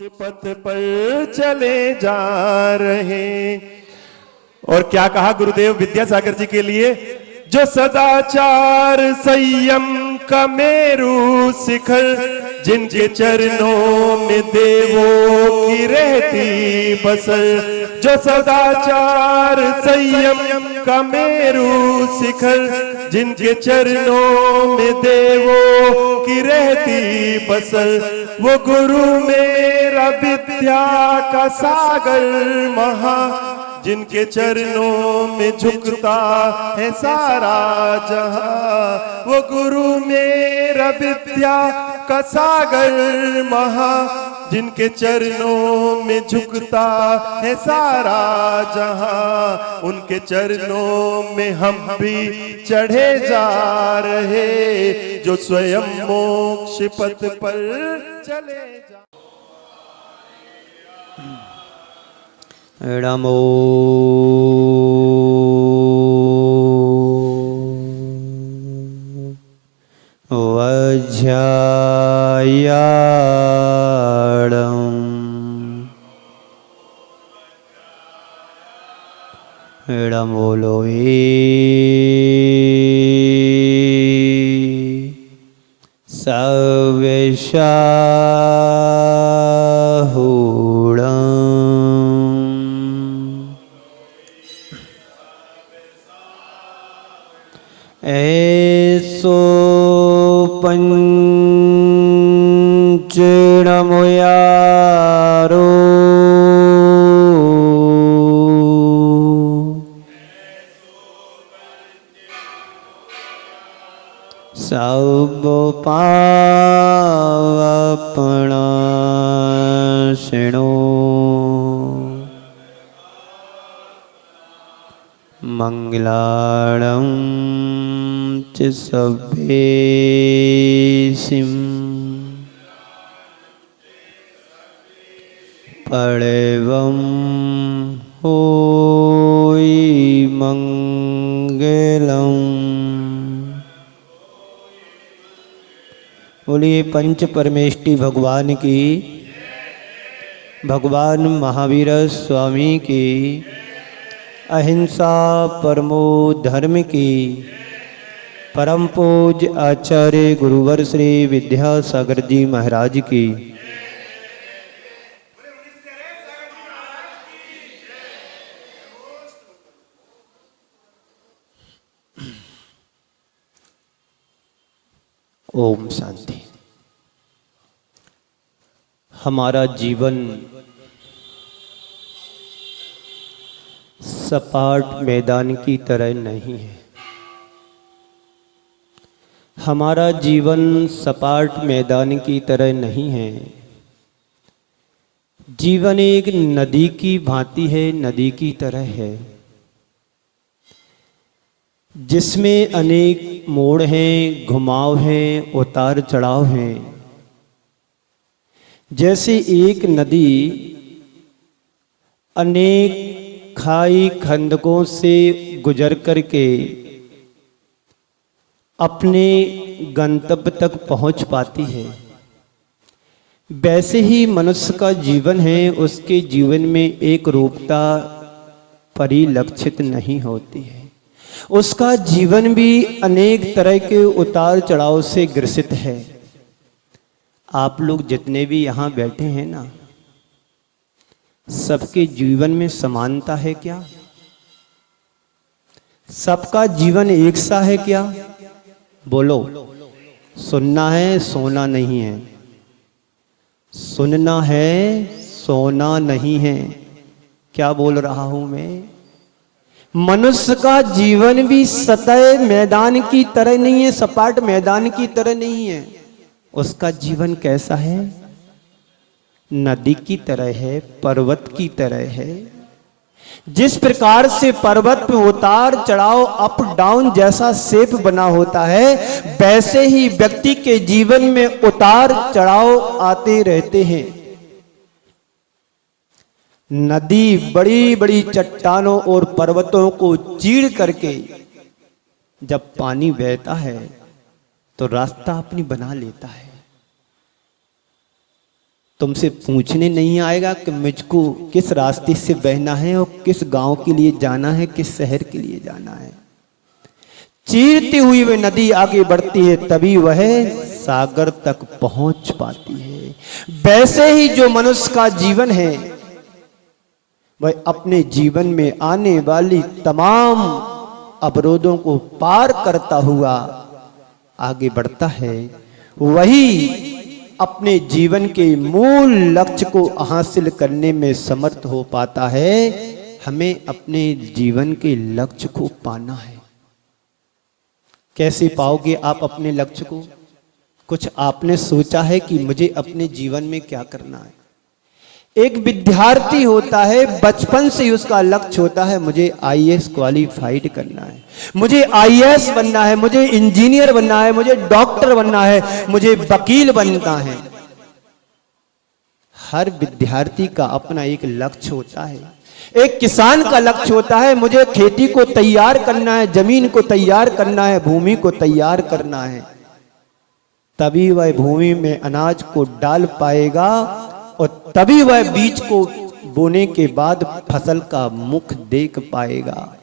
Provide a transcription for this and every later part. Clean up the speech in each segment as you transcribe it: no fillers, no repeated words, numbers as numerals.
पथ पर चले जा रहे। और क्या कहा गुरुदेव विद्यासागर जी के लिए? जो सदाचार संयम का मेरू शिखर, जिनके चरणों में देवों की रहती बसर। जो सदाचार संयम का मेरू शिखर, जिनके चरणों में देवों की रहती बसर। वो गुरु मेरा विद्या का सागर महा, जिनके चरणों में झुकता है सारा जहां। वो गुरु मेरा विद्या का सागर महा, जिनके चरणों में झुकता है सारा जहां। उनके चरणों में हम भी चढ़े जा रहे, जो स्वयं मोक्ष पथ पर चले जा। नमो वज्रायाणं नमो लोहे ऐसो पंचणमो यारो सब पावपणा शिणो मंगलाणं च सभ्येसिं पड़वं होई मंगलम्। बोलिए पंच परमेष्टि भगवान की, भगवान महावीर स्वामी की, अहिंसा परमो धर्म की, परम पूज्य आचार्य गुरुवर श्री विद्यासागर जी महाराज की। ओम शांति। हमारा जीवन सपाट मैदान की तरह नहीं है। हमारा जीवन सपाट मैदान की तरह नहीं है। जीवन एक नदी की भांति है, नदी की तरह है, जिसमें अनेक मोड़ हैं, घुमाव हैं, उतार चढ़ाव हैं। जैसे एक नदी अनेक खाई खंदकों से गुजर करके अपने गंतव्य तक पहुंच पाती है, वैसे ही मनुष्य का जीवन है। उसके जीवन में एक रूपता परिलक्षित नहीं होती है। उसका जीवन भी अनेक तरह के उतार चढ़ाव से ग्रसित है। आप लोग जितने भी यहाँ बैठे हैं ना, सबके जीवन में समानता है क्या? सबका जीवन एक सा है क्या? बोलो। सुनना है, सोना नहीं है। सुनना है, सोना नहीं है। क्या बोल रहा हूं मैं? मनुष्य का जीवन भी सतह मैदान की तरह नहीं है, सपाट मैदान की तरह नहीं है। उसका जीवन कैसा है? नदी की तरह है, पर्वत की तरह है। जिस प्रकार से पर्वत पे उतार चढ़ाव, अप डाउन जैसा शेप बना होता है, वैसे ही व्यक्ति के जीवन में उतार चढ़ाव आते रहते हैं। नदी बड़ी बड़ी चट्टानों और पर्वतों को चीर करके जब पानी बहता है तो रास्ता अपनी बना लेता है। तुमसे पूछने नहीं आएगा कि मुझको किस रास्ते से बहना है और किस गांव के लिए जाना है, किस शहर के लिए जाना है। चीरती हुई वह नदी आगे बढ़ती है, तभी वह सागर तक पहुंच पाती है। वैसे ही जो मनुष्य का जीवन है वह अपने जीवन में आने वाली तमाम अवरोधों को पार करता हुआ आगे बढ़ता है, वही अपने जीवन के मूल लक्ष्य को हासिल करने में समर्थ हो पाता है। हमें अपने जीवन के लक्ष्य को पाना है। कैसे पाओगे आप अपने लक्ष्य को? कुछ आपने सोचा है कि मुझे अपने जीवन में क्या करना है? एक विद्यार्थी होता है, बचपन से ही उसका लक्ष्य होता है मुझे आईएएस क्वालिफाइड करना है, मुझे आईएएस बनना है, मुझे इंजीनियर बनना है, मुझे डॉक्टर बनना है, मुझे वकील बनना है। हर विद्यार्थी का अपना एक लक्ष्य होता है। एक किसान का लक्ष्य होता है मुझे खेती को तैयार करना है, जमीन को तैयार करना है, भूमि को तैयार करना है, तभी वह भूमि में अनाज को डाल पाएगा और तभी वह बीज को बोने के बाद फसल का मुख देख पाएगा।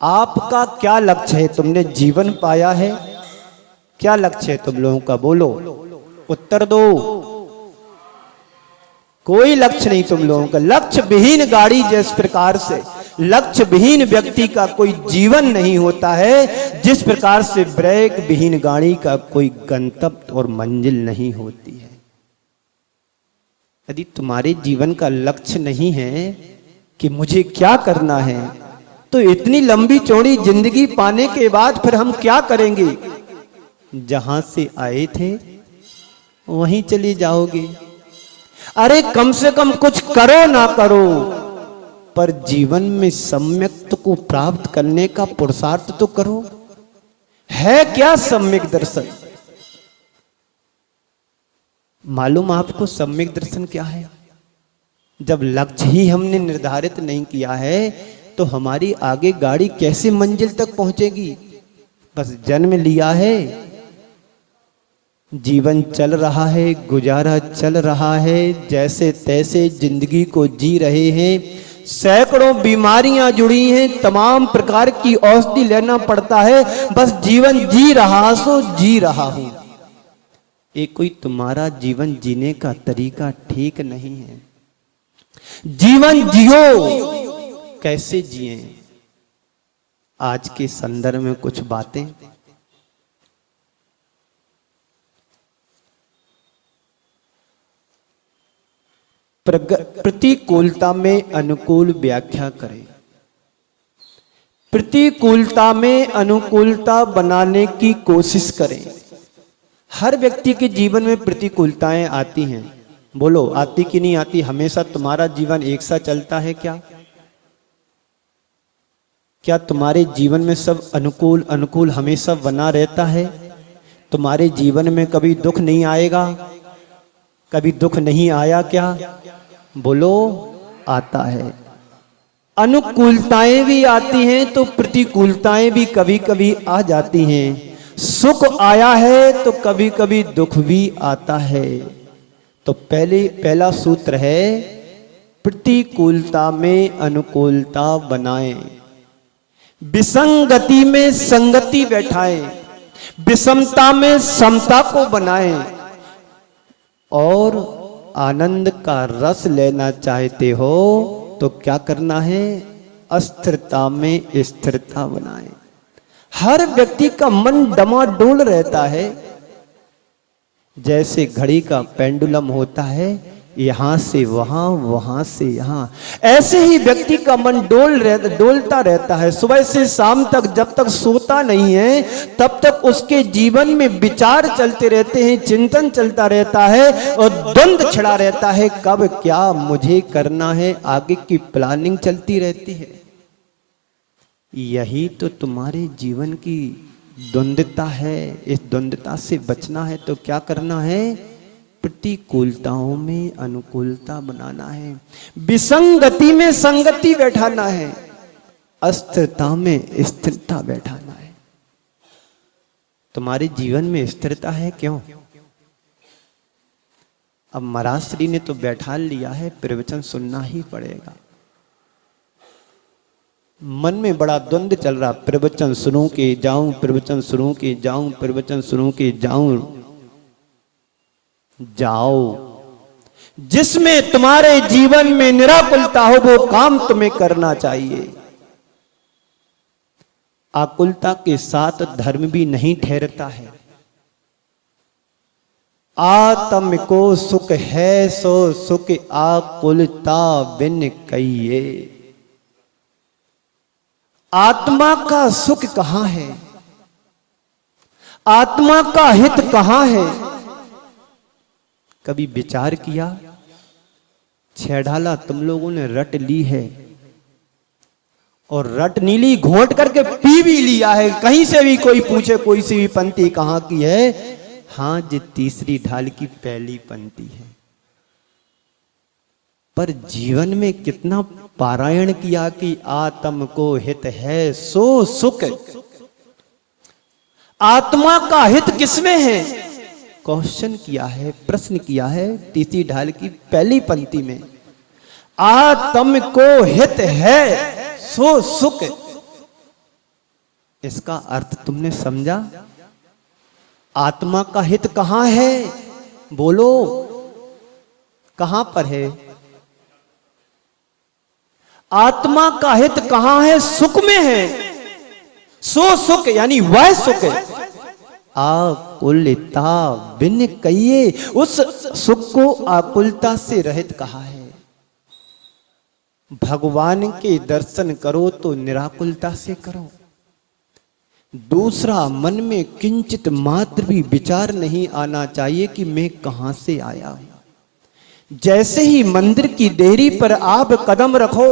आपका क्या लक्ष्य है? तुमने जीवन पाया है? क्या लक्ष्य है तुम लोगों का? बोलो, उत्तर दो। कोई लक्ष्य नहीं तुम लोगों का। लक्ष्य विहीन गाड़ी जिस प्रकार से लक्ष्य विहीन व्यक्ति का कोई जीवन नहीं होता है, जिस प्रकार से ब्रेक विहीन गाड़ी का कोई गंतव्य और मंजिल नहीं होती है। यदि तुम्हारे जीवन का लक्ष्य नहीं है कि मुझे क्या करना है, तो इतनी लंबी चौड़ी जिंदगी पाने के बाद फिर हम क्या करेंगे? जहां से आए थे वहीं चले जाओगे। अरे कम से कम कुछ करो ना करो, पर जीवन में सम्यक को प्राप्त करने का पुरुषार्थ तो करो। है क्या सम्यक दर्शन? मालूम आपको सम्यक दर्शन क्या है? जब लक्ष्य ही हमने निर्धारित नहीं किया है तो हमारी आगे गाड़ी कैसे मंजिल तक पहुंचेगी? बस जन्म लिया है, जीवन चल रहा है, गुजारा चल रहा है, जैसे तैसे जिंदगी को जी रहे हैं। सैकड़ों बीमारियां जुड़ी हैं, तमाम प्रकार की औषधि लेना पड़ता है, बस जीवन जी रहा सो जी रहा हूं। एक कोई तुम्हारा जीवन जीने का तरीका ठीक नहीं है। जीवन जियो, कैसे जिए? आज के संदर्भ में कुछ बातें। प्रतिकूलता में अनुकूल व्याख्या करें। प्रतिकूलता में अनुकूलता बनाने की कोशिश करें। हर व्यक्ति के जीवन में प्रतिकूलताएं आती हैं। बोलो, आती कि नहीं आती? हमेशा तुम्हारा जीवन एक सा चलता है क्या? क्या तुम्हारे जीवन में सब अनुकूल अनुकूल हमेशा बना रहता है? तुम्हारे जीवन में कभी दुख नहीं आएगा? कभी दुख नहीं आया क्या? बोलो, आता है। अनुकूलताएं भी आती हैं तो प्रतिकूलताएं भी कभी कभी आ जाती हैं। सुख आया है तो कभी कभी दुख भी आता है। तो पहला सूत्र है, प्रतिकूलता में अनुकूलता बनाएं, विसंगति में संगति बैठाएं, विषमता में समता को बनाएं, और आनंद का रस लेना चाहते हो तो क्या करना है? अस्थिरता में स्थिरता बनाएं। हर व्यक्ति का मन डमाडोल रहता है, जैसे घड़ी का पेंडुलम होता है, यहां से वहां, वहां से यहां। ऐसे ही व्यक्ति का मन डोलता रहता है। सुबह से शाम तक जब तक सोता नहीं है तब तक उसके जीवन में विचार चलते रहते हैं, चिंतन चलता रहता है और द्वंद्व छिड़ा रहता है, कब क्या मुझे करना है, आगे की प्लानिंग चलती रहती है। यही तो तुम्हारे जीवन की द्वंद्वता है। इस द्वंद्वता से बचना है तो क्या करना है? प्रतिकूलताओं में अनुकूलता बनाना है, विसंगति में संगति बैठाना है, अस्थिरता में स्थिरता बैठाना है। तुम्हारे जीवन में स्थिरता है क्यों? अब महाराज श्री ने तो बैठा लिया है, प्रवचन सुनना ही पड़ेगा। मन में बड़ा द्वंद्व चल रहा, प्रवचन सुनूं के जाऊं, प्रवचन सुनूं के जाऊं, प्रवचन सुनूं के जाऊं। जाओ, जिसमें तुम्हारे जीवन में निराकुलता हो वो काम तुम्हें करना चाहिए। आकुलता के साथ धर्म भी नहीं ठहरता है। आत्म को सुख है सो सुख आकुलता बिन कहिए। आत्मा का सुख कहां है, आत्मा का हित कहां है? कभी विचार किया? छेड़ाला तुम लोगों ने रट ली है, और रट नीली घोंट करके पी भी लिया है। कहीं से भी कोई पूछे कोई सी भी पंक्ति कहां की है, हाँ जी तीसरी ढाल की पहली पंक्ति है। पर जीवन में कितना पारायण किया कि आत्म को हित है सो सुख। आत्मा का हित किसमें है? क्वेश्चन किया है, प्रश्न किया है तीसरी ढाल की पहली पंक्ति में। आत्म को हित है सो सुख। इसका अर्थ तुमने समझा? आत्मा का हित कहां है? बोलो, कहां पर है? आत्मा का हित कहां है? सुख में है। सो सुख यानी वह सुख है। आकुलता बिन कहिए, उस सुख को आकुलता से रहित कहा है। भगवान के दर्शन करो तो निराकुलता से करो। दूसरा, मन में किंचित मात्र भी विचार नहीं आना चाहिए कि मैं कहां से आया हूं। जैसे ही मंदिर की देहरी पर आप कदम रखो,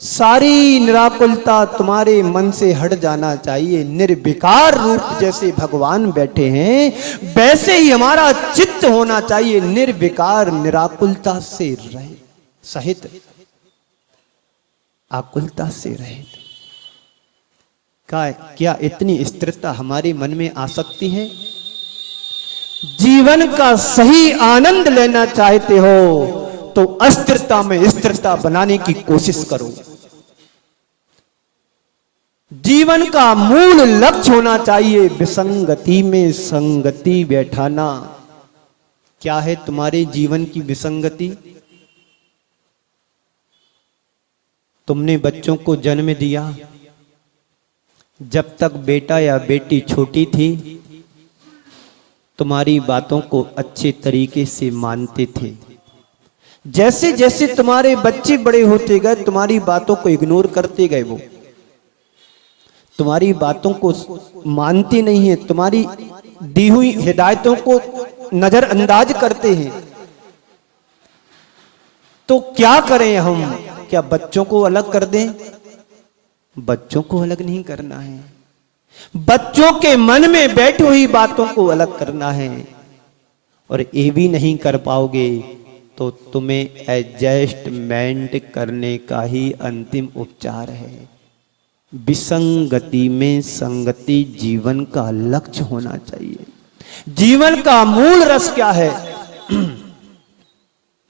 सारी निराकुलता तुम्हारे मन से हट जाना चाहिए। निर्विकार रूप जैसे भगवान बैठे हैं, वैसे ही हमारा चित्त होना चाहिए, निर्विकार निराकुलता से रहित, सहित, आकुलता से रहित। क्या इतनी स्थिरता हमारे मन में आ सकती है? जीवन का सही आनंद लेना चाहते हो तो अस्थिरता में स्थिरता बनाने की कोशिश करो। जीवन का मूल लक्ष्य होना चाहिए विसंगति में संगति बैठाना। क्या है तुम्हारे जीवन की विसंगति? तुमने बच्चों को जन्म दिया, जब तक बेटा या बेटी छोटी थी तुम्हारी बातों को अच्छे तरीके से मानते थे। जैसे जैसे तुम्हारे बच्चे बड़े होते गए तुम्हारी बातों को इग्नोर करते गए, वो तुम्हारी बातों को मानते नहीं है, तुम्हारी दी हुई हिदायतों को नजरअंदाज करते हैं। तो क्या करें हम? क्या बच्चों को अलग कर दें? बच्चों को अलग नहीं करना है, बच्चों के मन में बैठी हुई बातों को अलग करना है। और ये भी नहीं कर पाओगे तो तुम्हें एडजस्टमेंट करने का ही अंतिम उपचार है। विसंगति में संगति जीवन का लक्ष्य होना चाहिए। जीवन का मूल रस क्या है?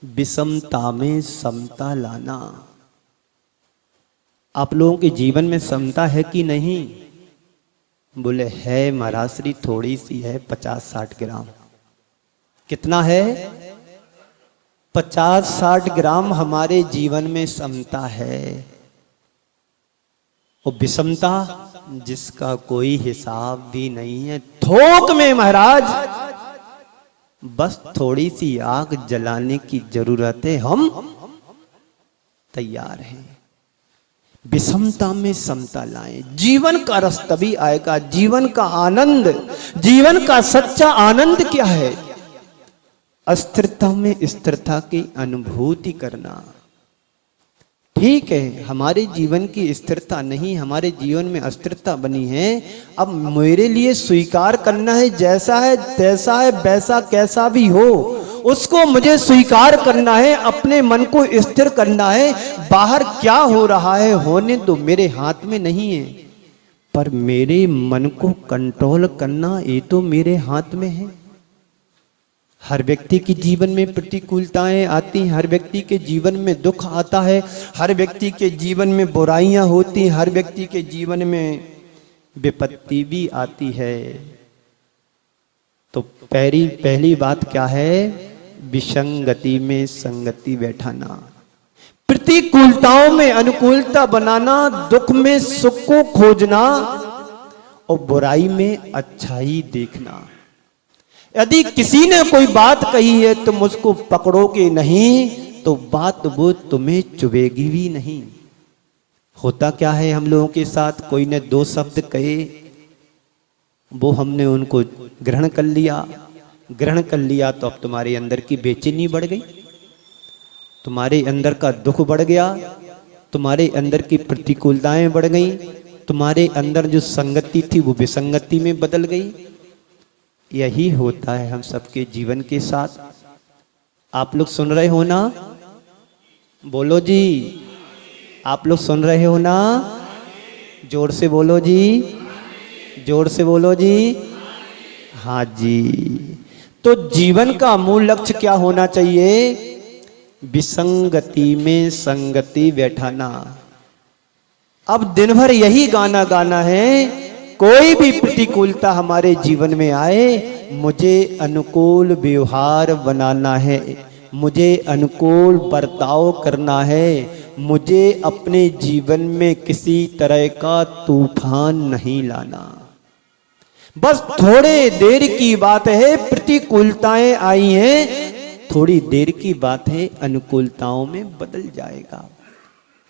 विषमता में समता लाना। आप लोगों के जीवन में समता है कि नहीं? बोले है महाराज श्री, थोड़ी सी है, 50-60 ग्राम। कितना है? 50-60 ग्राम हमारे जीवन में समता है। और विषमता जिसका कोई हिसाब भी नहीं है। थोक में महाराज बस थोड़ी सी आग जलाने की जरूरत है, हम तैयार हैं। विषमता में समता लाएं। जीवन का रस तभी आएगा, जीवन का आनंद, जीवन का सच्चा आनंद क्या है? अस्थिरता में स्थिरता की अनुभूति करना। ठीक है, हमारे जीवन की स्थिरता नहीं, हमारे जीवन में अस्थिरता बनी है। अब मेरे लिए स्वीकार करना है, जैसा है तैसा है, वैसा कैसा भी हो उसको मुझे स्वीकार करना है, अपने मन को स्थिर करना है। बाहर क्या हो रहा है होने दो, मेरे हाथ में नहीं है, पर मेरे मन को कंट्रोल करना ये तो मेरे हाथ में है। हर व्यक्ति के जीवन में प्रतिकूलताएं आती हैं, हर व्यक्ति के जीवन में दुख आता है, हर व्यक्ति के जीवन में बुराइयां होती, हर व्यक्ति के जीवन में विपत्ति भी आती है। तो पहली बात क्या है? विसंगति में संगति बैठाना, प्रतिकूलताओं में अनुकूलता बनाना, दुख में सुख को खोजना और बुराई में अच्छाई देखना। यदि किसी ने कोई बात कही है तुम उसको पकड़ोगे नहीं तो बात वो तुम्हें चुभेगी भी नहीं। होता क्या है हम लोगों के साथ, कोई ने दो शब्द कहे, वो हमने उनको ग्रहण कर लिया तो अब तुम्हारे अंदर की बेचैनी बढ़ गई, तुम्हारे अंदर का दुख बढ़ गया, तुम्हारे अंदर की प्रतिकूलताएं बढ़ गई, तुम्हारे अंदर जो संगति थी वो विसंगति में बदल गई। यही होता है हम सबके जीवन के साथ। आप लोग सुन रहे हो ना? बोलो जी, आप लोग सुन रहे हो ना? जोर से बोलो जी, जोर से बोलो जी। हाँ जी। तो जीवन का मूल लक्ष्य क्या होना चाहिए? विसंगति में संगति बैठाना। अब दिन भर यही गाना गाना है, कोई भी प्रतिकूलता हमारे जीवन में आए, मुझे अनुकूल व्यवहार बनाना है, मुझे अनुकूल बर्ताव करना है, मुझे अपने जीवन में किसी तरह का तूफान नहीं लाना। बस थोड़े देर की बात है, प्रतिकूलताएं आई हैं, थोड़ी देर की बात है, अनुकूलताओं में बदल जाएगा।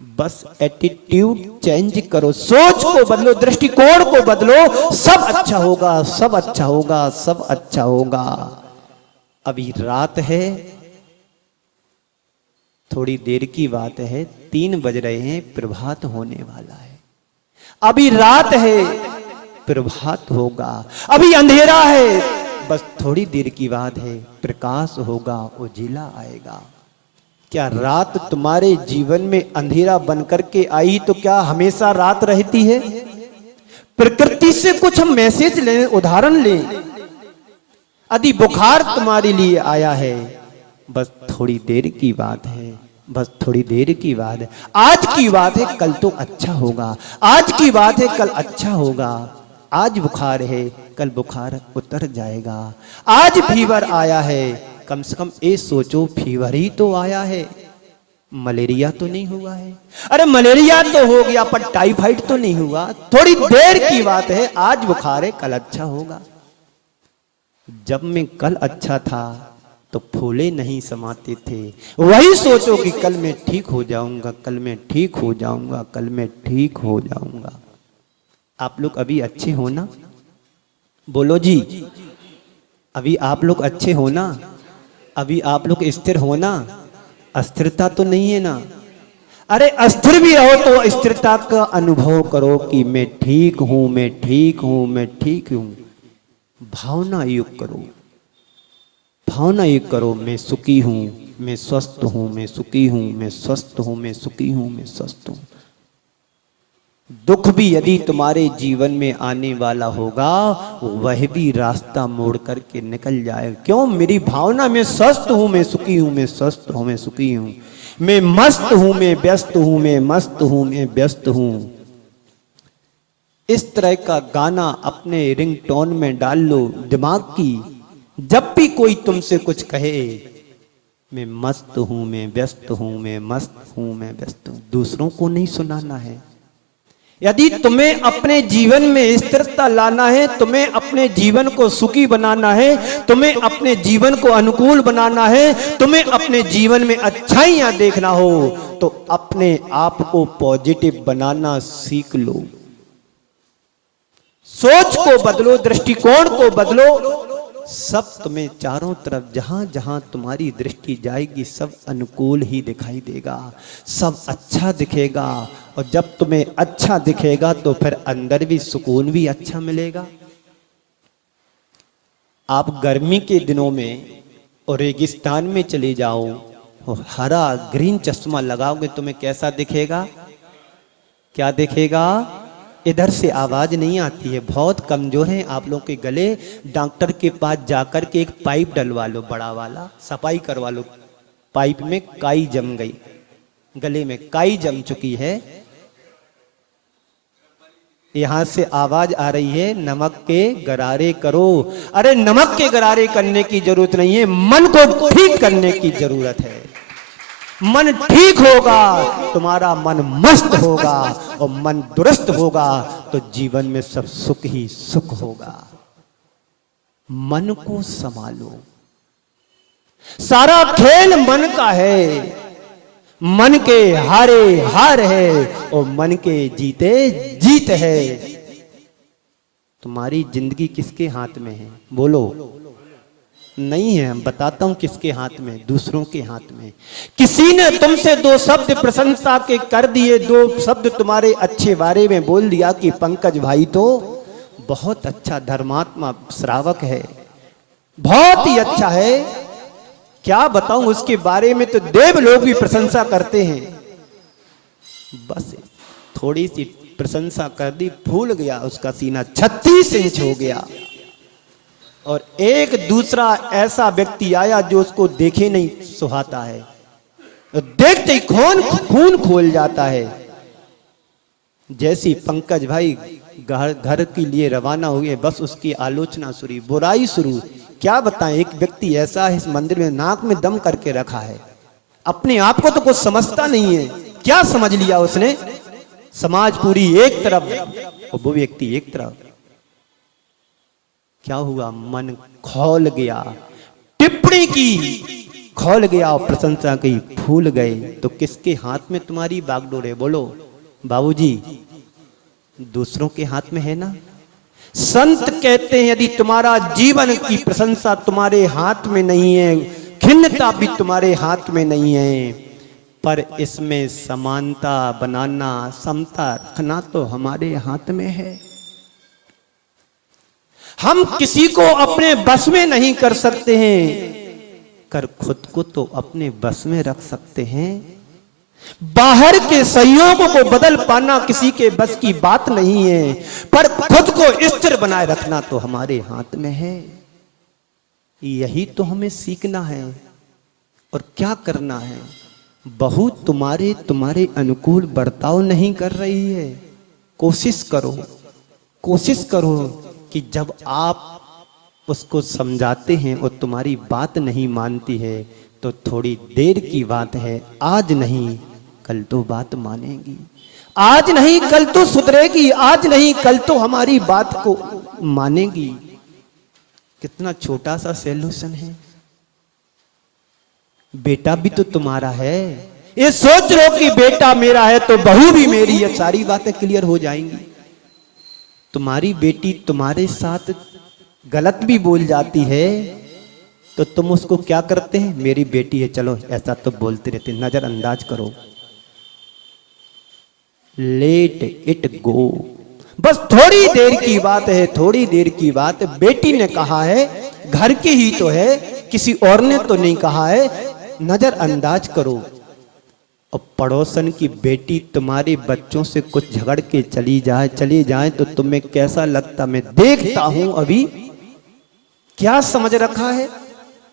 बस एटीट्यूड चेंज करो, सोच को बदलो, दृष्टिकोण को बदलो, सब अच्छा होगा, सब अच्छा होगा, सब अच्छा होगा। अभी रात है, थोड़ी देर की बात है, 3 बज रहे हैं, प्रभात होने वाला है। अभी रात है, प्रभात होगा। अभी अंधेरा है, बस थोड़ी देर की बात है, प्रकाश होगा, उजिला आएगा। क्या रात तुम्हारे जीवन में अंधेरा बनकर के आई तो क्या हमेशा रात रहती है? प्रकृति से कुछ हम मैसेज लें, उदाहरण लें। यदि बुखार तुम्हारे लिए आया है, बस थोड़ी देर की बात है, बस थोड़ी देर की बात है, आज की बात है, कल तो अच्छा होगा, आज की बात है, कल अच्छा होगा। आज बुखार है, कल बुखार उतर जाएगा। आज फीवर आया है, कम से कम ये सोचो फीवर ही तो आया है, मलेरिया तो नहीं हुआ है। अरे मलेरिया तो हो गया पर टाइफाइड तो नहीं हुआ। थोड़ी देर की बात है, आज बुखार है, कल अच्छा होगा। जब मैं कल अच्छा था तो फूले नहीं समाते थे। वही सोचो कि कल मैं ठीक हो जाऊंगा, कल मैं ठीक हो जाऊंगा, कल मैं ठीक हो जाऊंगा। आप लोग अभी अच्छे हो ना? बोलो जी, अभी आप लोग अच्छे हो ना? अभी आप लोग स्थिर हो ना? अस्थिरता तो नहीं है ना? अरे अस्थिर भी रहो तो स्थिरता का अनुभव करो कि मैं ठीक हूं, मैं ठीक हूं, मैं ठीक हूं। भावना युक्त करो, भावना युक्त करो, मैं सुखी हूं, मैं स्वस्थ हूं, मैं सुखी हूं, मैं स्वस्थ हूं, मैं सुखी हूं, मैं स्वस्थ हूं। दुख भी यदि तुम्हारे जीवन में आने वाला होगा, वह भी रास्ता मोड़ करके निकल जाए। क्यों? मेरी भावना में स्वस्थ हूं, मैं सुखी हूं, मैं स्वस्थ हूं, मैं सुखी हूं, मैं मस्त हूं, मैं व्यस्त हूं, मैं मस्त हूं, मैं व्यस्त हूं। इस तरह का गाना अपने रिंगटोन में डाल लो दिमाग की। जब भी कोई तुमसे कुछ कहे, मैं मस्त हूं, मैं व्यस्त हूं, मैं मस्त हूं, मैं व्यस्त हूं, दूसरों को नहीं सुनाना है। यदि तुम्हें अपने जीवन में स्थिरता लाना है, तुम्हें अपने जीवन को सुखी बनाना है, तुम्हें अपने जीवन को अनुकूल बनाना है, तुम्हें अपने जीवन में अच्छाइयां देखना हो, तो अपने आप को पॉजिटिव बनाना सीख लो। सोच को बदलो, दृष्टिकोण को बदलो, सब तुम्हें चारों तरफ जहां जहां तुम्हारी दृष्टि जाएगी सब अनुकूल ही दिखाई देगा, सब अच्छा दिखेगा। और जब तुम्हें अच्छा दिखेगा तो फिर अंदर भी सुकून भी अच्छा मिलेगा। आप गर्मी के दिनों में और रेगिस्तान में चले जाओ और हरा ग्रीन चश्मा लगाओगे, तुम्हें कैसा दिखेगा? क्या दिखेगा? इधर से आवाज नहीं आती है, बहुत कमजोर हैं आप लोगों के गले। डॉक्टर के पास जाकर के एक पाइप डलवा लो, बड़ा वाला, सफाई करवा लो। पाइप में काई जम गई, गले में काई जम चुकी है। यहां से आवाज आ रही है, नमक के गरारे करो। अरे नमक के गरारे करने की जरूरत नहीं है, मन को ठीक करने की जरूरत है। मन ठीक होगा, तुम्हारा मन मस्त होगा, और मन दुरुस्त होगा तो जीवन में सब सुख ही सुख होगा। मन को संभालो, सारा खेल मन का है। मन के हारे हार है और मन के जीते जीत है। तुम्हारी जिंदगी किसके हाथ में है? बोलो। नहीं है, बताता हूं किसके हाथ में, दूसरों के हाथ में। किसी ने तुमसे दो शब्द प्रशंसा के कर दिए, दो शब्द तुम्हारे अच्छे बारे में बोल दिया कि पंकज भाई तो बहुत अच्छा धर्मात्मा श्रावक है, बहुत ही अच्छा है। क्या बताऊं उसके बारे में, तो देव लोग भी प्रशंसा करते हैं। बस थोड़ी सी प्रशंसा कर दी, फूल गया उसका सीना, 36 इंच हो गया। और एक दूसरा ऐसा व्यक्ति आया जो उसको देखे नहीं सुहाता है, देखते ही खून खोल जाता है। जैसी पंकज भाई घर के लिए रवाना हुए, बस उसकी आलोचना शुरू, बुराई शुरू। क्या बताएं, एक व्यक्ति ऐसा है इस मंदिर में नाक में दम करके रखा है, अपने आप को तो कुछ समझता नहीं है। क्या समझ लिया उसने? समाज पूरी एक तरफ और वो व्यक्ति एक तरफ। क्या हुआ? मन खौल गया, टिप्पणी की, खौल गया और प्रशंसा की, फूल गए। तो किसके हाथ में तुम्हारी बागडोर है? बोलो। बाबूजी, दूसरों के हाथ में है ना। संत कहते हैं यदि तुम्हारा जीवन की प्रशंसा तुम्हारे हाथ में नहीं है, खिन्नता भी तुम्हारे हाथ में नहीं है, पर इसमें समानता बनाना, समता रखना तो हमारे हाथ में है। हम किसी को अपने बस में नहीं कर सकते हैं, कर खुद को तो अपने बस में रख सकते हैं। बाहर के संयोगों को बदल पाना किसी के बस की बात नहीं है, पर खुद को स्थिर बनाए रखना तो हमारे हाथ में है। यही तो हमें सीखना है और क्या करना है। बहू तुम्हारे अनुकूल बर्ताव नहीं कर रही है, कोशिश करो कि जब आप उसको समझाते हैं और तुम्हारी बात नहीं मानती है तो थोड़ी देर की बात है, आज नहीं कल तो बात मानेगी, आज नहीं कल तो सुधरेगी, आज नहीं कल तो हमारी बात को मानेगी। कितना छोटा सा सॉल्यूशन है। बेटा भी तो तुम्हारा है, ये सोच लो कि बेटा मेरा है तो बहू भी मेरी है, सारी बातें क्लियर हो जाएंगी। तुम्हारी बेटी तुम्हारे साथ गलत भी बोल जाती है तो तुम उसको क्या करते हैं? मेरी बेटी है, चलो ऐसा तो बोलते रहते, नजरअंदाज करो, लेट इट गो। बस थोड़ी देर की बात है, थोड़ी देर की बात। बेटी ने कहा है, घर की ही तो है, किसी और ने तो नहीं कहा है, नजरअंदाज करो। और पड़ोसन की बेटी तुम्हारे बच्चों से कुछ झगड़ के चली जाए तो तुम्हें कैसा लगता? मैं देखता हूं अभी क्या समझ रखा है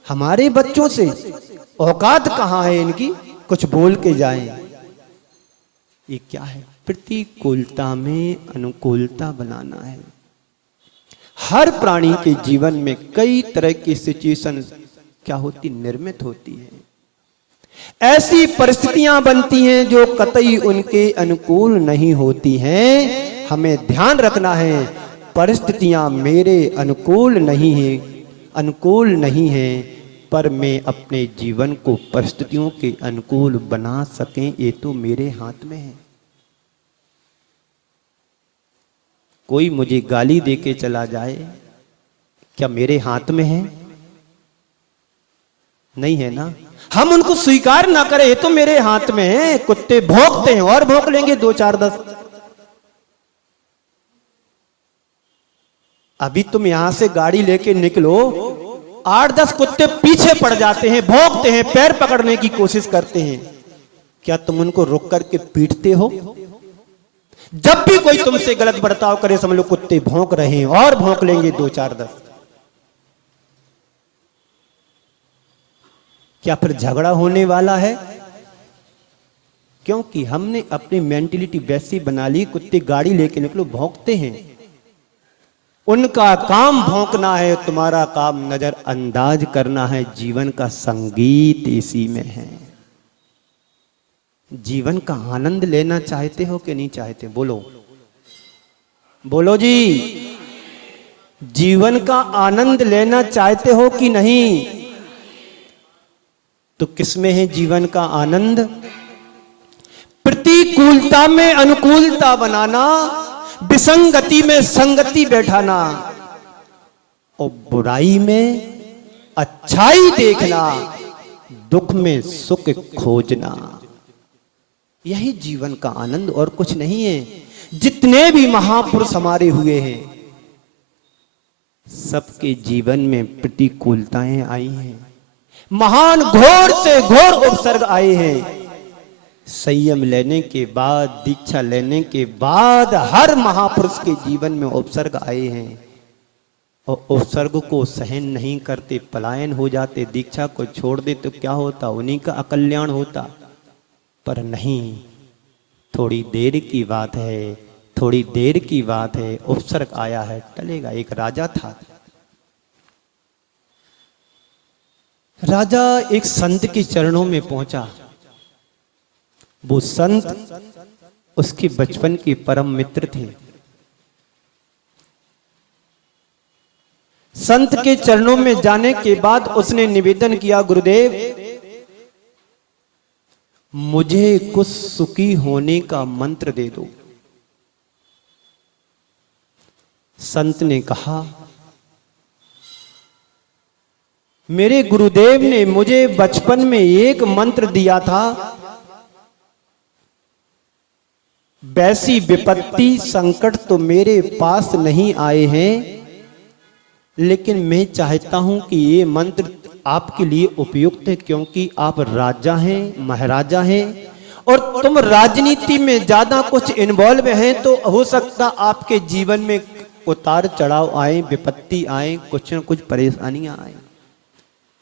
हमारे बच्चों से, औकात कहां है इनकी, कुछ बोल के जाएं। ये क्या है? प्रतिकूलता में अनुकूलता बनाना है। हर प्राणी के जीवन में कई तरह की सिचुएशन क्या होती, निर्मित होती है। ऐसी परिस्थितियां बनती हैं जो कतई उनके अनुकूल नहीं होती हैं। हमें ध्यान रखना है, परिस्थितियां मेरे अनुकूल नहीं है, पर मैं अपने जीवन को परिस्थितियों के अनुकूल बना सकें, ये तो मेरे हाथ में है। कोई मुझे गाली देके चला जाए, क्या मेरे हाथ में है? नहीं है ना। हम उनको स्वीकार ना करें, ये तो मेरे हाथ में है। कुत्ते भौंकते हैं और भौंक लेंगे 2 4 10। अभी तुम यहां से गाड़ी लेके निकलो, 8-10 कुत्ते पीछे पड़ जाते हैं, भौंकते हैं, पैर पकड़ने की कोशिश करते हैं। क्या तुम उनको रोक करके पीटते हो? जब भी कोई तुमसे गलत बर्ताव करे समझ लो कुत्ते भौंक रहे हैं, और भौंक लेंगे 2 4 10। क्या फिर झगड़ा होने वाला है? क्योंकि हमने अपनी मेंटेलिटी वैसी बना ली, कुत्ते गाड़ी लेके निकलो भौंकते हैं, उनका काम भौंकना है, तुम्हारा काम नजरअंदाज करना है। जीवन का संगीत इसी में है। जीवन का आनंद लेना चाहते हो कि नहीं चाहते? बोलो बोलो जी, जीवन का आनंद लेना चाहते हो कि नहीं? तो किसमें है जीवन का आनंद? प्रतिकूलता में अनुकूलता बनाना, विसंगति में संगति बैठाना, और बुराई में अच्छाई देखना, दुख में सुख खोजना, यही जीवन का आनंद और कुछ नहीं है। जितने भी महापुरुष हमारे हुए हैं, सबके जीवन में प्रतिकूलताएं आई हैं, महान घोर से घोर उपसर्ग आए हैं। संयम लेने के बाद, दीक्षा लेने के बाद हर महापुरुष के जीवन में उपसर्ग आए हैं, और उपसर्ग को सहन नहीं करते, पलायन हो जाते, दीक्षा को छोड़ दे तो क्या होता? उन्हीं का अकल्याण होता। पर नहीं, थोड़ी देर की बात है, थोड़ी देर की बात है, उपसर्ग आया है, टलेगा। एक राजा था, राजा एक संत के चरणों में पहुंचा। वो संत उसके बचपन के परम मित्र थे। संत के चरणों में जाने के बाद उसने निवेदन किया, गुरुदेव मुझे कुछ सुखी होने का मंत्र दे दो। संत ने कहा, मेरे गुरुदेव ने मुझे बचपन में एक मंत्र दिया था, वैसी विपत्ति संकट तो मेरे पास नहीं आए हैं, लेकिन मैं चाहता हूं कि ये मंत्र आपके लिए उपयुक्त है, क्योंकि आप राजा हैं, महाराजा हैं, और तुम राजनीति में ज्यादा कुछ इन्वॉल्व हैं, तो हो सकता आपके जीवन में उतार चढ़ाव आए, विपत्ति आए, कुछ न कुछ परेशानियां आए।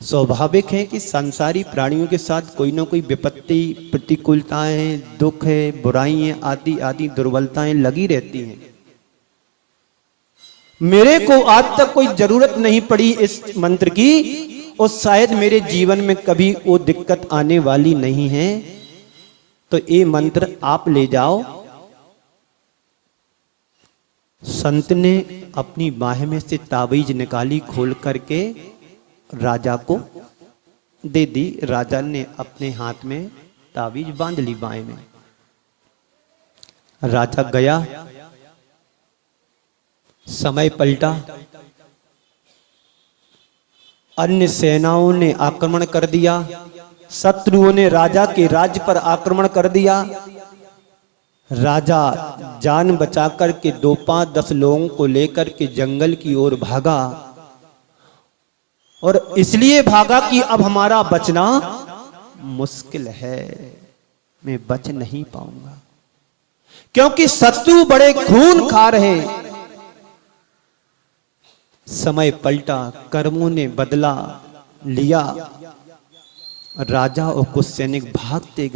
स्वाभाविक है कि संसारी प्राणियों के साथ कोई ना कोई विपत्ति, प्रतिकूलताएं, दुख है, बुराइयां आदि आदि दुर्बलताएं लगी रहती हैं। मेरे को आज तक कोई जरूरत नहीं पड़ी इस मंत्र की, और शायद मेरे जीवन में कभी वो दिक्कत आने वाली नहीं है, तो ये मंत्र आप ले जाओ। संत ने अपनी बाह में से ताबीज निकाली, खोल करके राजा को दे दी। राजा ने अपने हाथ में ताबीज बांध ली बाएं में। राजा गया, समय पलटा, अन्य सेनाओं ने आक्रमण कर दिया, शत्रुओं ने राजा के राज्य पर आक्रमण कर दिया। राजा जान बचाकर के 2 5 10 लोगों को लेकर के जंगल की ओर भागा, और इसलिए भागा कि अब हमारा बचना मुश्किल है, मैं बच नहीं पाऊंगा, क्योंकि शत्रु बड़े खूनखार हैं। समय पलटा, कर्मों ने बदला लिया। राजा और कुछ सैनिक भागते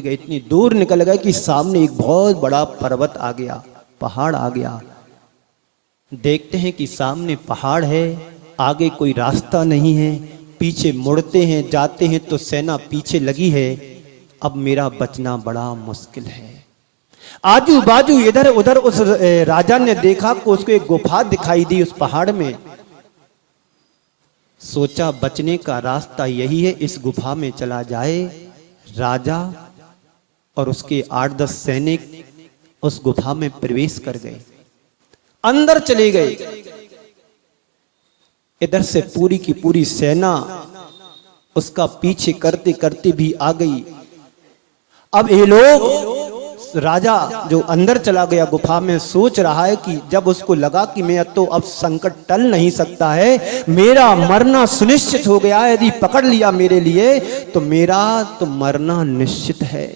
गए, इतनी दूर निकल गए कि सामने एक बहुत बड़ा पर्वत आ गया, पहाड़ आ गया। देखते हैं कि सामने पहाड़ है, आगे कोई रास्ता नहीं है, पीछे मुड़ते हैं, जाते हैं तो सेना पीछे लगी है, अब मेरा बचना बड़ा मुश्किल है। आजू बाजू इधर उधर उस राजा ने देखा कि उसको एक गुफा दिखाई दी उस पहाड़ में। सोचा बचने का रास्ता यही है, इस गुफा में चला जाए। राजा और उसके 8-10 सैनिक उस गुफा में प्रवेश कर गए, अंदर चले गए। इधर से पूरी की पूरी सेना उसका पीछे करते करते भी आ गई। अब ये लोग, राजा जो अंदर चला गया गुफा में, सोच रहा है कि जब उसको लगा कि मैं तो अब संकट टल नहीं सकता है, मेरा मरना सुनिश्चित हो गया है, यदि पकड़ लिया मेरे लिए तो मेरा तो मरना निश्चित है।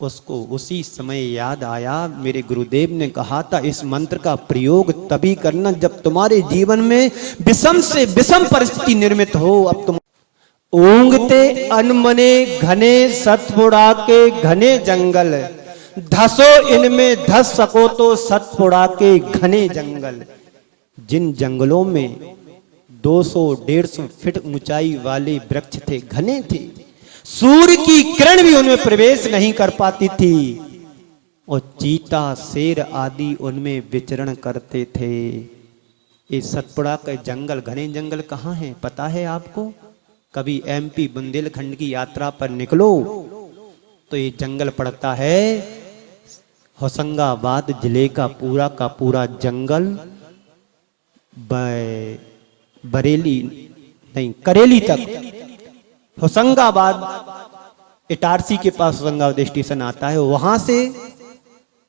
उसको उसी समय याद आया, मेरे गुरुदेव ने कहा था इस मंत्र का प्रयोग तभी करना जब तुम्हारे जीवन में विषम से विषम परिस्थिति निर्मित हो। अब तुम ऊंघते अनमने घने सतपुड़ा के घने जंगल, धसो इनमें धस सको तो सतपुड़ा के घने जंगल। जिन जंगलों में 200-150 फीट ऊंचाई वाले वृक्ष थे, घने थे, सूर्य की किरण भी उनमें प्रवेश नहीं कर पाती थी, और चीता शेर आदि उनमें विचरण करते थे। ये सतपुड़ा के जंगल, घने जंगल कहाँ हैं पता है आपको? कभी एमपी बुंदेलखंड की यात्रा पर निकलो तो ये जंगल पड़ता है होशंगाबाद जिले का पूरा जंगल, बरेली नहीं करेली तक, होशंगाबाद इटारसी के पास होशंगाबाद स्टेशन आता है, वहां से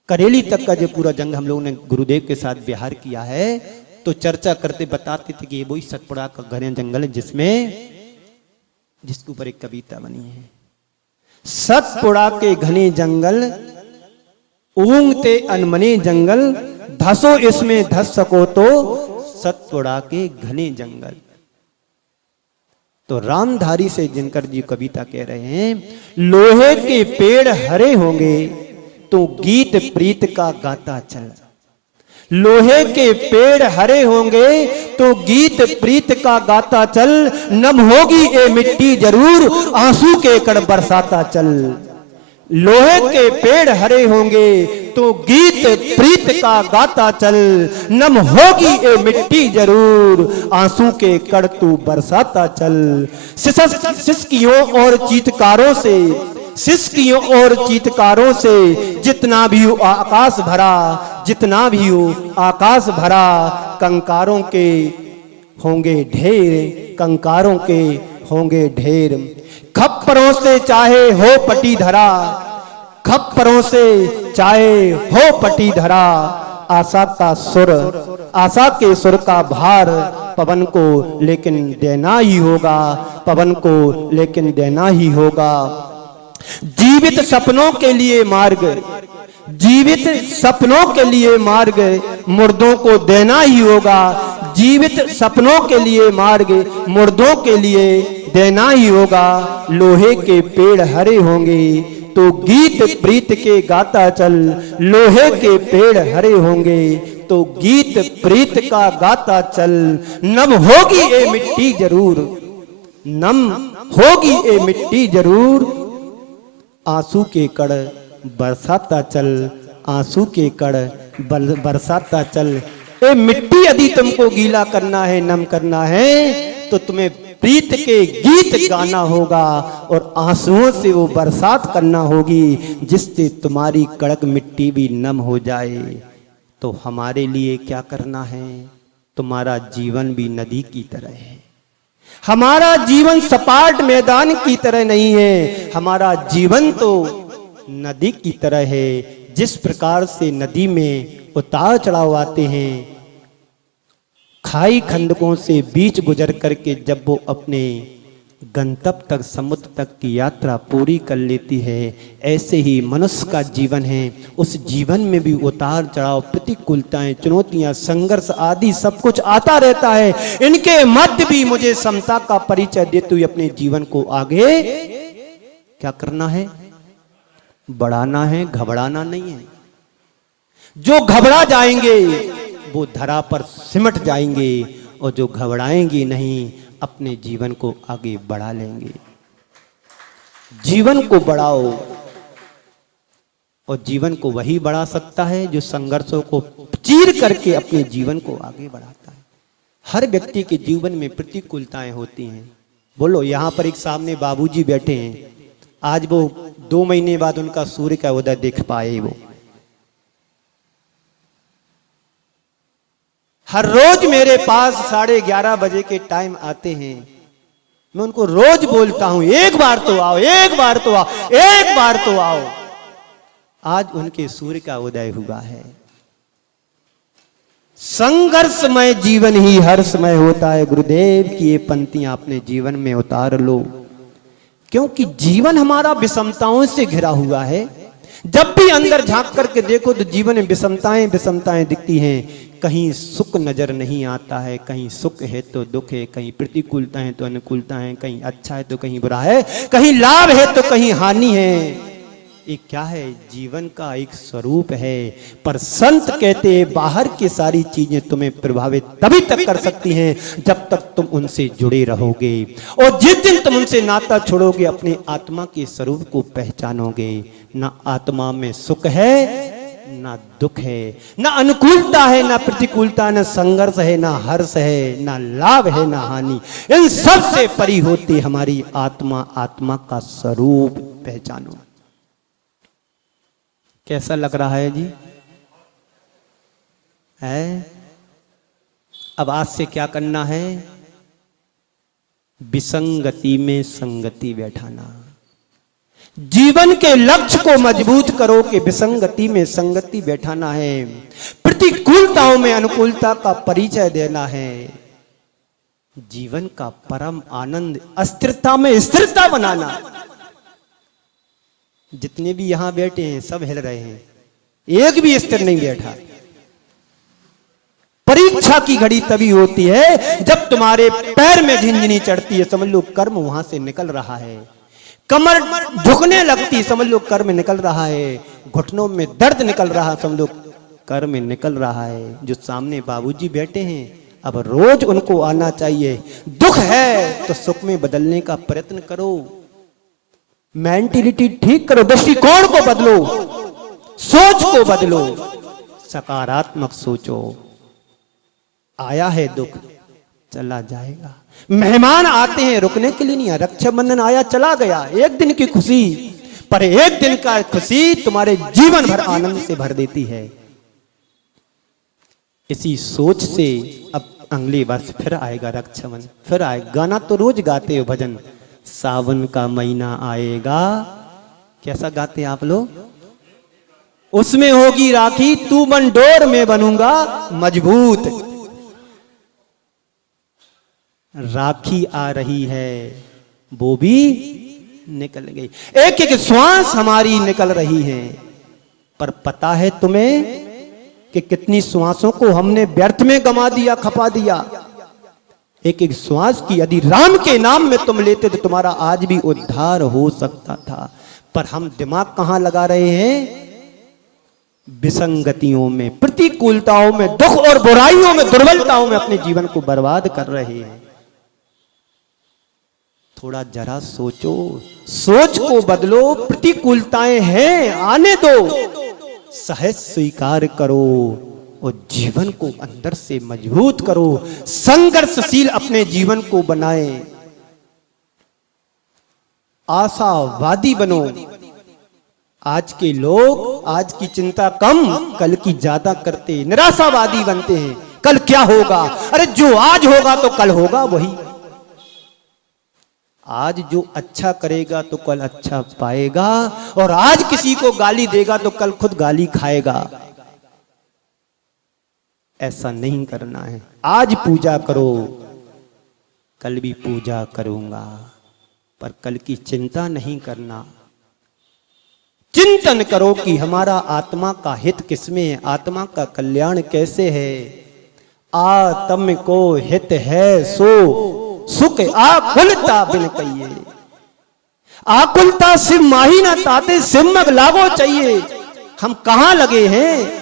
करेली तक का जो पूरा जंगल हम लोगों ने गुरुदेव के साथ विहार किया है। तो चर्चा करते बताते थे कि ये वही सतपुड़ा का घने जंगल है जिसके ऊपर एक कविता बनी है। सतपुड़ा के घने जंगल, ऊंघते अनमने जंगल, धसो इसमें धस सको तो सतपुड़ा के घने जंगल। तो रामधारी से दिनकर जी कविता कह रहे हैं, लोहे के पेड़ हरे होंगे तो गीत प्रीत का गाता चल। लोहे के पेड़ हरे होंगे तो गीत प्रीत का गाता चल, नम होगी ये मिट्टी जरूर आंसू के कण बरसाता चल। लोहे के पेड़ हरे होंगे तो गीत प्रीत का गाता चल, नम होगी ये मिट्टी जरूर आंसू के कण तू बरसाता चल। सिसकियों और चीतकारों से, सिसकियों और चीतकारों से जितना भी हो आकाश भरा, जितना भी हो आकाश भरा, कंकारों के होंगे ढेर, कंकारों के होंगे ढेर। खप्परों से चाहे हो पटी धरा, खप्परों से चाहे हो पटी धरा, आशा का सुर, आशा के सुर का भार पवन को लेकिन देना ही होगा, पवन को लेकिन देना ही होगा। जीवित सपनों के लिए मार्ग, जीवित सपनों के लिए मार्ग मुर्दों को देना ही होगा। जीवित सपनों के लिए मार्ग मुर्दों के लिए देना ही होगा। लोहे के पेड़ हरे होंगे तो गीत प्रीत के गाता चल। लोहे के पेड़ हरे होंगे तो गीत प्रीत का गाता चल। नम होगी ये मिट्टी जरूर, नम होगी ये मिट्टी जरूर, आंसू के कण बरसाता चल, आंसू के कण बरसाता चल। ए मिट्टी यदि तुमको गीला करना है, नम करना है, तो तुम्हें प्रीत के गीत गाना होगा और आंसुओं से वो बरसात करना होगी जिससे तुम्हारी कड़क मिट्टी भी नम हो जाए। तो हमारे लिए क्या करना है? तुम्हारा जीवन भी नदी की तरह है। हमारा जीवन सपाट मैदान की तरह नहीं है, हमारा जीवन तो नदी की तरह है। जिस प्रकार से नदी में उतार चढ़ाव आते हैं, खाई खंडकों से बीच गुजर करके जब वो अपने गंतव्य तक, समुद्र तक की यात्रा पूरी कर लेती है, ऐसे ही मनुष्य का जीवन है। उस जीवन में भी उतार चढ़ाव, प्रतिकूलताएं, चुनौतियां, संघर्ष आदि सब कुछ आता रहता है। इनके मध्य भी मुझे समता का परिचय देते हुए अपने जीवन को आगे क्या करना है? बढ़ाना है, घबराना नहीं है। जो घबरा जाएंगे वो धरा पर सिमट जाएंगे, और जो घबराएंगे नहीं अपने जीवन को आगे बढ़ा लेंगे। जीवन को बढ़ाओ, और जीवन को वही बढ़ा सकता है जो संघर्षों को चीर करके अपने जीवन को आगे बढ़ाता है। हर व्यक्ति के जीवन में प्रतिकूलताएं होती हैं। बोलो, यहां पर एक सामने बाबूजी बैठे हैं, आज वो 2 महीने बाद उनका सूर्य का उदय देख पाए। वो हर रोज मेरे पास 11:30 बजे के टाइम आते हैं। मैं उनको रोज बोलता हूं, एक बार तो आओ, एक बार तो आओ, एक बार तो आओ। आज उनके सूर्य का उदय हुआ है। संघर्षमय जीवन ही हर समय होता है। गुरुदेव की ये पंक्तियां अपने जीवन में उतार लो, क्योंकि जीवन हमारा विषमताओं से घिरा हुआ है। जब भी अंदर झांक करके देखो तो जीवन में विषमताएं विषमताएं दिखती हैं। कहीं सुख नजर नहीं आता है, कहीं सुख है तो दुख है, कहीं प्रतिकूलता है तो अनुकूलता है, कहीं अच्छा है तो कहीं बुरा है, कहीं लाभ है तो कहीं हानि है। ये क्या है? जीवन का एक स्वरूप है। पर संत कहते हैं बाहर की सारी चीजें तुम्हें प्रभावित तभी तक कर सकती हैं जब तक तुम उनसे जुड़े रहोगे, और जिस दिन तुम उनसे नाता छोड़ोगे अपने आत्मा के स्वरूप को पहचानोगे। ना आत्मा में सुख है ना दुख है, ना अनुकूलता है ना प्रतिकूलता, ना संघर्ष है ना हर्ष है, ना लाभ है ना हानि। इन सब से परी होती हमारी आत्मा। आत्मा का स्वरूप पहचानो। कैसा लग रहा है जी? है? अब आज से क्या करना है? विसंगति में संगति बैठाना। जीवन के लक्ष्य को मजबूत करो कि विसंगति में संगति बैठाना है। प्रतिकूलताओं में अनुकूलता का परिचय देना है। जीवन का परम आनंद अस्थिरता में स्थिरता बनाना। जितने भी यहां बैठे हैं सब हिल रहे हैं, एक भी स्थिर नहीं बैठा। परीक्षा की घड़ी तभी होती है जब तुम्हारे पैर में झिंझनी चढ़ती है, समझ लो कर्म वहां से निकल रहा है। कमर झुकने लगती, समझ लो कर्म निकल रहा है। घुटनों में दर्द निकल रहा, समझ लो कर्म निकल रहा है। जो सामने बाबूजी बैठे हैं अब रोज उनको आना चाहिए। दुख है तो सुख में बदलने का प्रयत्न करो। मेंटिलिटी ठीक करो, दृष्टिकोण को बदलो, सोच को बदलो, सकारात्मक सोचो। आया है दुख चला जाएगा। मेहमान आते हैं रुकने के लिए नहीं। रक्षाबंधन आया चला गया, एक दिन की खुशी, पर एक दिन का खुशी तुम्हारे जीवन भर आनंद से भर देती है। इसी सोच से अब अगले वर्ष फिर आएगा रक्षाबंधन, फिर आएगा। गाना तो रोज गाते हो भजन, सावन का महीना आएगा, कैसा गाते आप लोग? उसमें होगी राखी, तू बन डोर में बनूंगा मजबूत। राखी आ रही है, वो भी निकल गई। एक एक श्वास हमारी निकल रही है, पर पता है तुम्हें कि कितनी श्वासों को हमने व्यर्थ में गंवा दिया, खपा दिया। एक एक श्वास की यदि राम के नाम में तुम लेते तो तुम्हारा आज भी उद्धार हो सकता था। पर हम दिमाग कहां लगा रहे हैं? विसंगतियों में, प्रतिकूलताओं में, दुख और बुराइयों में, दुर्बलताओं में अपने जीवन को बर्बाद कर रहे हैं। थोड़ा जरा सोचो, सोच को बदलो। प्रतिकूलताएं हैं, आने दो, सहज स्वीकार करो और जीवन को अंदर से मजबूत करो। संघर्षशील अपने जीवन को बनाए, आशावादी बनो। आज के लोग आज की चिंता कम, कल की ज्यादा करते, निराशावादी बनते हैं। कल क्या होगा? अरे जो आज होगा तो कल होगा वही। आज जो अच्छा करेगा तो कल अच्छा पाएगा, और आज किसी को गाली देगा तो कल खुद गाली खाएगा। ऐसा नहीं करना है। आज पूजा करो, कल भी पूजा करूंगा, पर कल की चिंता नहीं करना। चिंतन करो कि हमारा आत्मा का हित किसमें है, आत्मा का कल्याण कैसे है। आत्म को हित है सो सुख आकुलता बिन कहिए। आकुलता सिम माही ना ताते सिमग लागो चाहिए। हम कहां लगे हैं,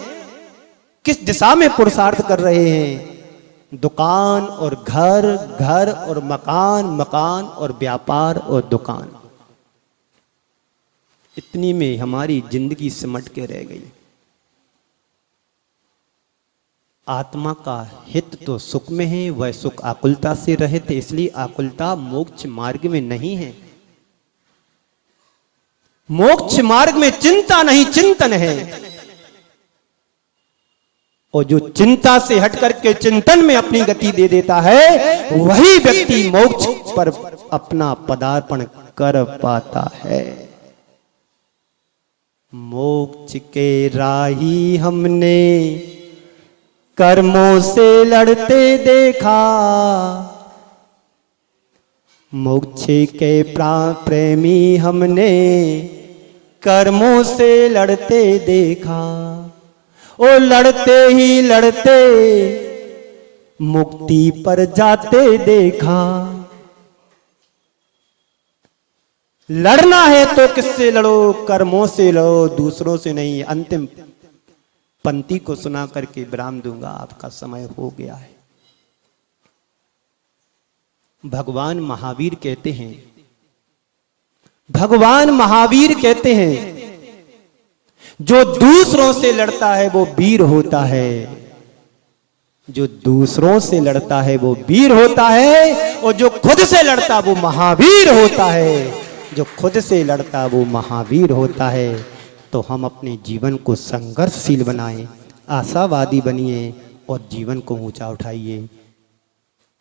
किस दिशा में पुरुषार्थ कर रहे हैं? दुकान और घर, घर और मकान, मकान और व्यापार और दुकान, इतनी में हमारी जिंदगी सिमट के रह गई। आत्मा का हित तो सुख में है, वह सुख आकुलता से रहित, इसलिए आकुलता मोक्ष मार्ग में नहीं है। मोक्ष मार्ग में चिंता नहीं चिंतन है, और जो चिंता से हट करके चिंतन में अपनी गति दे देता है वही व्यक्ति मोक्ष पर अपना पदार्पण कर पाता है। मोक्ष के राही हमने कर्मों से लड़ते देखा, मोक्ष के प्रेमी हमने कर्मों से लड़ते देखा, ओ लड़ते ही लड़ते मुक्ति पर जाते देखा। लड़ना है तो किससे लड़ो, कर्मों से लड़ो, दूसरों से नहीं। अंतिम पंक्ति को सुना करके विराम दूंगा, आपका समय हो गया है। भगवान महावीर कहते हैं, भगवान महावीर कहते हैं, जो दूसरों से लड़ता है वो वीर होता है, जो दूसरों से लड़ता है वो वीर होता है, और जो खुद से लड़ता वो महावीर होता है। जो खुद से लड़ता वो महावीर होता है। तो हम अपने जीवन को संघर्षशील बनाएं, आशावादी बनिए और जीवन को ऊंचा उठाइए।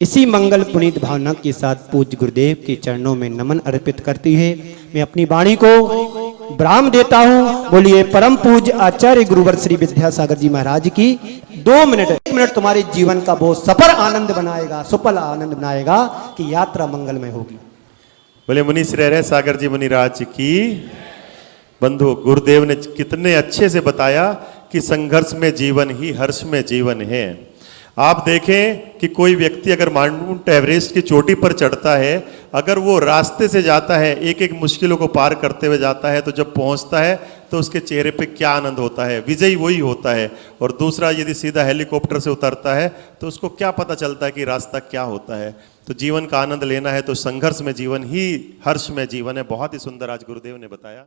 इसी मंगल पुनीत भावना के साथ पूज्य गुरुदेव के चरणों में नमन अर्पित करती है मैं अपनी वाणी को विराम देता हूं। बोलिए परम पूज्य आचार्य गुरुवर श्री विद्यासागर जी महाराज की। 2 मिनट, 1 मिनट तुम्हारे जीवन का बहुत सफल आनंद बनाएगा, सुफल आनंद बनाएगा कि यात्रा मंगलमय होगी। बोले मुनि श्रेय सागर जी मुनिराज की। बंधु, गुरुदेव ने कितने अच्छे से बताया कि संघर्ष में जीवन ही हर्ष में जीवन है। आप देखें कि कोई व्यक्ति अगर माउंट एवरेस्ट की चोटी पर चढ़ता है, अगर वो रास्ते से जाता है, एक एक मुश्किलों को पार करते हुए जाता है, तो जब पहुंचता है तो उसके चेहरे पे क्या आनंद होता है, विजयी वही होता है। और दूसरा, यदि सीधा हेलीकॉप्टर से उतरता है तो उसको क्या पता चलता है कि रास्ता क्या होता है। तो जीवन का आनंद लेना है तो संघर्ष में जीवन ही हर्ष में जीवन है। बहुत ही सुंदर आज गुरुदेव ने बताया।